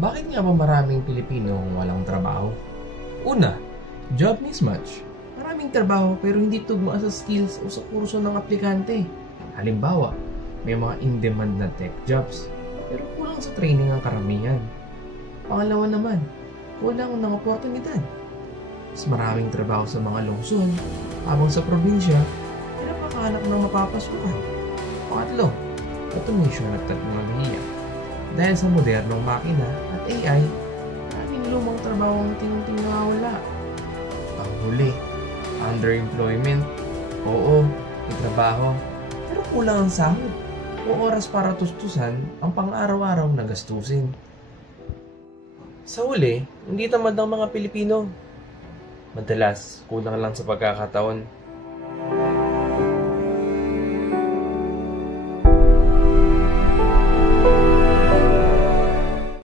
Bakit nga ba maraming Pilipino walang trabaho? Una, job mismatch. Maraming trabaho pero hindi tugma sa skills o sa kurso ng aplikante. Halimbawa, may mga in-demand na tech jobs pero kulang sa training ang karamihan. Pangalawa naman, kulang ng oportunidad. Mas maraming trabaho sa mga lungsod habang sa probinsya, hirap makahanap ng mapapasukan. Pangatlo, automation at teknolohiya. Dahil sa modernong makina at AI, maraming lumang trabaho ang tinunting nawawala. Panghuli, underemployment. Oo, may trabaho, pero kulang ang sahod o oras para tustusan ang pang-araw-araw na gastusin. Sa huli, hindi tamad ang mga Pilipino. Madalas, kulang lang sa pagkakataon.